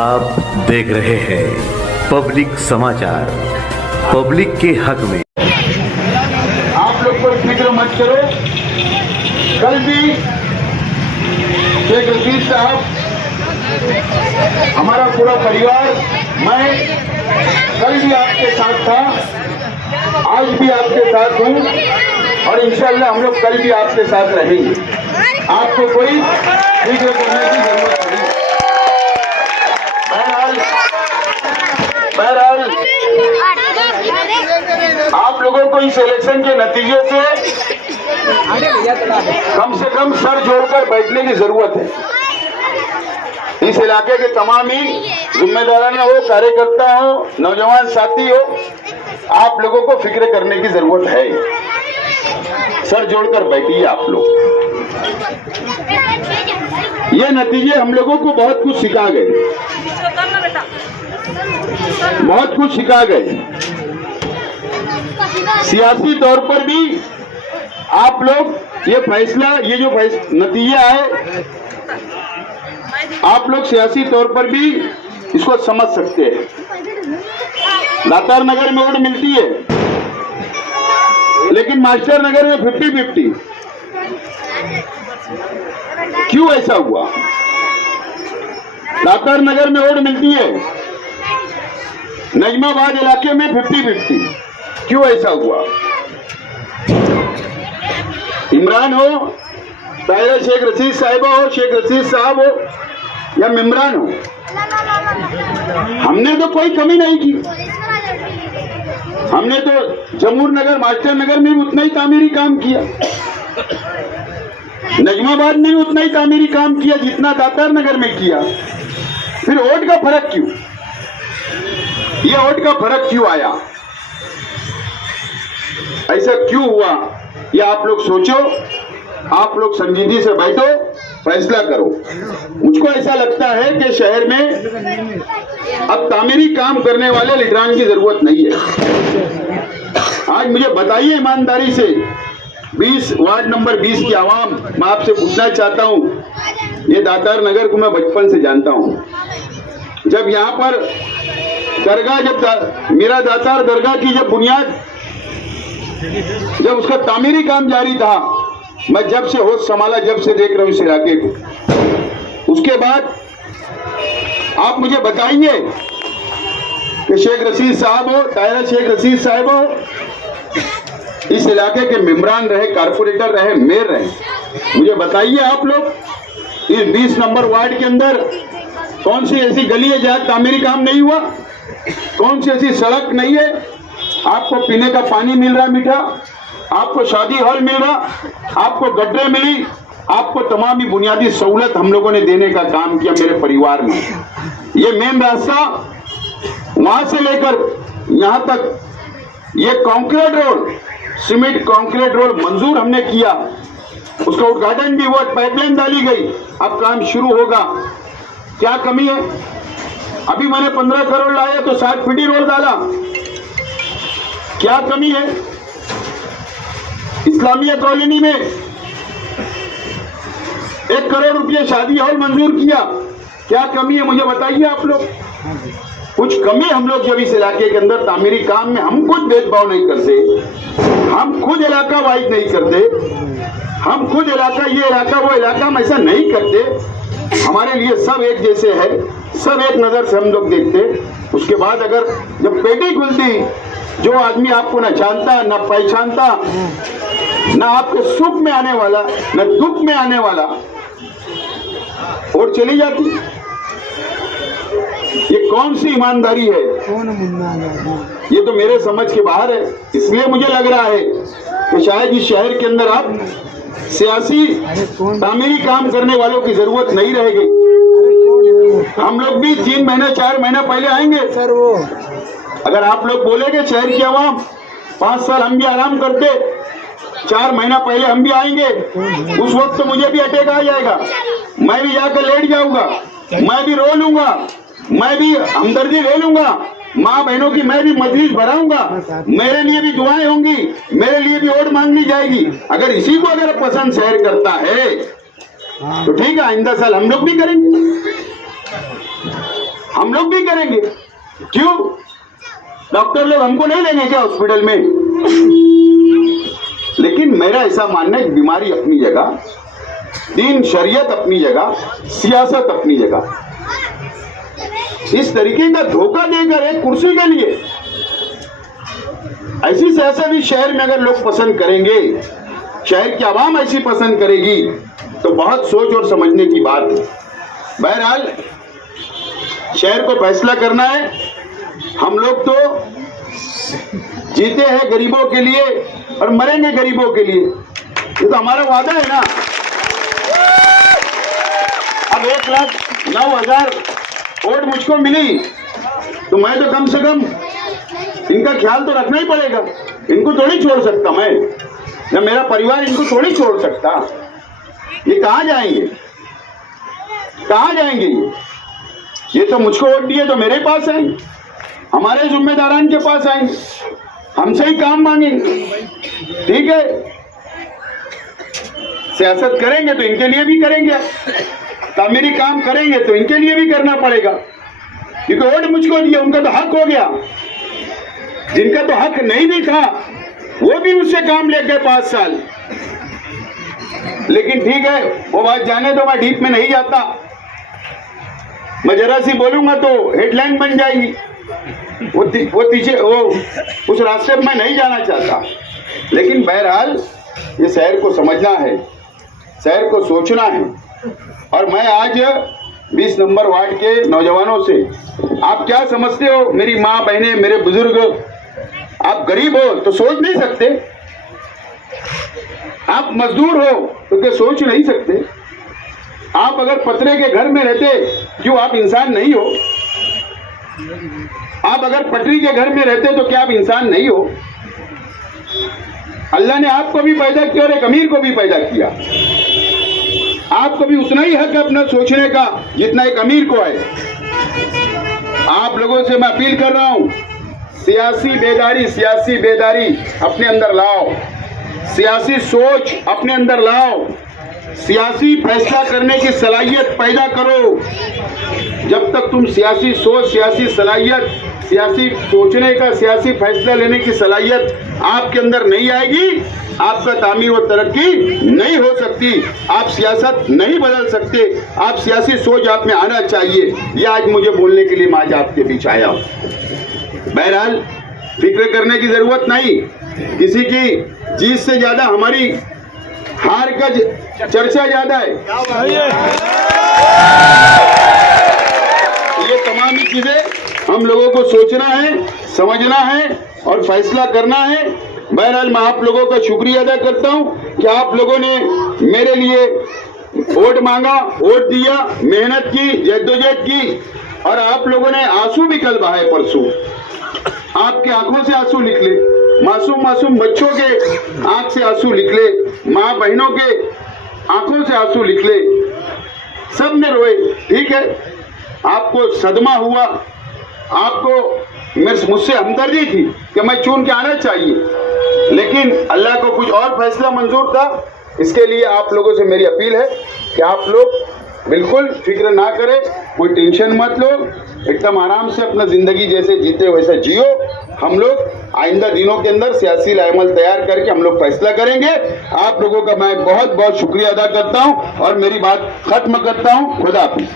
आप देख रहे हैं पब्लिक समाचार, पब्लिक के हक में। आप लोग कोई फिक्र मत करो। कल भी शेख रशीद साहब, हमारा पूरा परिवार, मैं कल भी आपके साथ था, आज भी आपके साथ हूँ और इंशाअल्लाह हम लोग कल भी आपके साथ रहेंगे। आपको कोई फिक्र करने की जरूरत नहीं। बहरहाल आप लोगों को इस इलेक्शन के नतीजे से कम सर जोड़कर बैठने की जरूरत है। इस इलाके के तमाम ही जिम्मेदारान हो, कार्यकर्ता हो, नौजवान साथी हो, आप लोगों को फिक्र करने की जरूरत है। सर जोड़कर बैठिए आप लोग। ये नतीजे हम लोगों को बहुत कुछ सिखा गए, बहुत कुछ सिखा गए। सियासी तौर पर भी आप लोग ये फैसला, ये जो नतीजे आए, आप लोग सियासी तौर पर भी इसको समझ सकते हैं। दातार नगर में वोट मिलती है, लेकिन मास्टर नगर में 50-50। क्यों ऐसा हुआ? दातार नगर में वोट मिलती है, नजमाबाद इलाके में 50-50। क्यों ऐसा हुआ? इमरान हो, ताहिरा शेख रशीद साहिबा हो, शेख रशीद साहब हो या इमरान हो, हमने तो कोई कमी नहीं की। हमने तो जमूर नगर, मास्टर नगर में भी उतना ही तामीरी काम किया, नजमाबाद में भी उतना ही तामीरी काम किया जितना दातार नगर में किया। फिर वोट का फर्क क्यों? ये वोट का फर्क क्यों आया? ऐसा क्यों हुआ? ये आप लोग सोचो, आप लोग संजीदगी से बैठो, फैसला करो। मुझको ऐसा लगता है कि शहर में अब तामीरी काम करने वाले लीडरान की जरूरत नहीं है। आज मुझे बताइए ईमानदारी से, 20 वार्ड नंबर 20 की आवाम, मैं आपसे पूछना चाहता हूं, ये दातार नगर को मैं बचपन से जानता हूं। जब यहाँ पर दरगाह, जब मीरा दातार दरगाह की जब बुनियाद, जब उसका तामीरी काम जारी था, मैं जब से होश संभाला, जब से देख रहा हूं इस इलाके को। उसके बाद आप मुझे बताइए कि शेख रशीद साहब हो, ताहिरा शेख रशीद साहब हो, इस इलाके के मेंबरान रहे, कारपोरेटर रहे, मेयर रहे, मुझे बताइए आप लोग इस 20 नंबर वार्ड के अंदर कौन सी ऐसी गली है जहां तामीरी काम नहीं हुआ? कौन सी ऐसी सड़क नहीं है? आपको पीने का पानी मिल रहा मीठा, आपको शादी हॉल मिल रहा, आपको गड्ढे मिली, आपको तमाम ही बुनियादी सहूलत हम लोगों ने देने का काम किया मेरे परिवार में। ये मेन रास्ता वहां से लेकर यहां तक, ये concrete road, cement concrete road मंजूर हमने किया, उसका उद्घाटन भी हुआ, पाइपलाइन डाली गई, अब काम शुरू होगा। क्या कमी है? अभी मैंने 15 करोड़ लाया तो 60 फीटी रोड डाला, क्या कमी है? इस्लामिया कॉलोनी में 1 करोड़ रुपये शादी हॉल मंजूर किया, क्या कमी है? मुझे बताइए आप लोग। कुछ कमी हम लोग जब इस इलाके के अंदर तामीरी काम में, हम खुद भेदभाव नहीं करते, हम खुद इलाका वाइज नहीं करते, हम खुद इलाका, ये इलाका वो इलाका, हम ऐसा नहीं करते। हमारे लिए सब एक जैसे है, सब एक नजर से हम लोग देखते। उसके बाद अगर जब पेटी खुलती, जो आदमी आपको न जानता, न पहचानता, न आपके सुख में आने वाला, न दुख में आने वाला, और चली जाती। ये कौन सी ईमानदारी है? ये तो मेरे समझ के बाहर है। इसलिए मुझे लग रहा है कि शायद इस शहर के अंदर आप सियासी तामीरी काम करने वालों की जरूरत नहीं रहेगी। हम लोग भी 3 महीने 4 महीना पहले आएंगे सर। वो अगर आप लोग बोलेंगे शहर की आवाम, 5 साल हम भी आराम करते, 4 महीना पहले हम भी आएंगे, उस वक्त तो मुझे भी अटैक आ जाएगा, मैं भी जाकर लेट जाऊंगा, मैं भी रो लूंगा, मैं भी हमदर्दी ले लूंगा, माँ बहनों की मैं भी मजलिस भराऊंगा, मेरे लिए भी दुआएं होंगी, मेरे लिए भी वोट मांगनी जाएगी। अगर इसी को अगर पसंद शहर करता है तो ठीक है, आइंदा साल हम लोग भी करेंगे। हम लोग भी करेंगे। क्यों? डॉक्टर लोग हमको नहीं लेंगे क्या हॉस्पिटल में? लेकिन मेरा ऐसा मानना है, बीमारी अपनी जगह, दीन शरीयत अपनी जगह, सियासत अपनी जगह। इस तरीके का धोखा देकर एक कुर्सी के लिए ऐसी सियासत इस शहर में अगर लोग पसंद करेंगे, शहर की आवाम ऐसी पसंद करेगी, तो बहुत सोच और समझने की बात है। बहरहाल शहर को फैसला करना है। हम लोग तो जीते हैं गरीबों के लिए और मरेंगे गरीबों के लिए, ये तो हमारा वादा है ना। अब 1,09,000 वोट मुझको मिली तो मैं तो कम से कम इनका ख्याल तो रखना ही पड़ेगा। इनको थोड़ी छोड़ सकता मैं, या मेरा परिवार इनको थोड़ी छोड़ सकता। ये कहाँ जाएंगे? कहाँ जाएंगे? ये तो मुझको वोट दिए तो मेरे पास आएंगे, हमारे जिम्मेदारान के पास आएंगे, हमसे ही काम मांगेंगे। ठीक है, सियासत करेंगे तो इनके लिए भी करेंगे, तामीरी काम करेंगे तो इनके लिए भी करना पड़ेगा, क्योंकि वोट मुझको दिया, उनका तो हक हो गया। जिनका तो हक नहीं भी था वो भी उससे काम ले गए 5 साल। लेकिन ठीक है, वो बात जाने दो, मैं डीप में नहीं जाता। मैं जरा सी बोलूंगा तो हेडलाइन बन जाएगी। वो उस रास्ते में मैं नहीं जाना चाहता। लेकिन बहरहाल ये शहर को समझना है, शहर को सोचना है। और मैं आज 20 नंबर वार्ड के नौजवानों से, आप क्या समझते हो? मेरी माँ बहनें, मेरे बुजुर्ग, आप गरीब हो तो सोच नहीं सकते? आप मजदूर हो तो क्या सोच नहीं सकते? आप अगर पतरे के घर में रहते, क्यों आप इंसान नहीं हो? आप अगर पटरी के घर में रहते तो क्या आप इंसान नहीं हो? अल्लाह ने आपको भी पैदा किया और एक अमीर को भी पैदा किया। आपको भी उतना ही हक है अपना सोचने का जितना एक अमीर को है। आप लोगों से मैं अपील कर रहा हूं, सियासी बेदारी अपने अंदर लाओ, सियासी सोच अपने अंदर लाओ, सियासी फैसला करने की सलाहियत पैदा करो। जब तक तुम सियासी सोच, सियासी सलाहियत, सियासी सोचने का, सियासी फैसला लेने की सलाहियत आपके अंदर नहीं आएगी, आपका तामीर व तरक्की नहीं हो सकती। आप सियासत नहीं बदल सकते। आप सियासी सोच आप में आना चाहिए। ये आज मुझे बोलने के लिए मैं आज आपके बीच आया हूं। बहरहाल फिक्र करने की जरूरत नहीं। किसी की जीत से ज्यादा हमारी हार का चर्चा ज्यादा है। ये तमाम चीजें हम लोगों को सोचना है, समझना है और फैसला करना है। बहरहाल मैं आप लोगों का शुक्रिया अदा करता हूं कि आप लोगों ने मेरे लिए वोट मांगा, वोट दिया, मेहनत की, जद्दोजहद की, और आप लोगों ने आंसू भी कल बहाए परसों। आपके आंखों से आंसू निकले, मासूम बच्चों के आंख से आंसू निकले, माँ बहनों के आंखों से आंसू निकले, सब ने रोए। ठीक है, आपको सदमा हुआ, आपको मुझसे हमदर्दी थी कि मैं चुन के आना चाहिए, लेकिन अल्लाह को कुछ और फैसला मंजूर था। इसके लिए आप लोगों से मेरी अपील है कि आप लोग बिल्कुल फिक्र ना करें, कोई टेंशन मत लो, एकदम आराम से अपना जिंदगी जैसे जीते वैसा जियो। हम लोग आइंदा दिनों के अंदर सियासी लाइमल तैयार करके हम लोग फैसला करेंगे। आप लोगों का मैं बहुत बहुत शुक्रिया अदा करता हूं और मेरी बात खत्म करता हूं। खुदा हाफिज।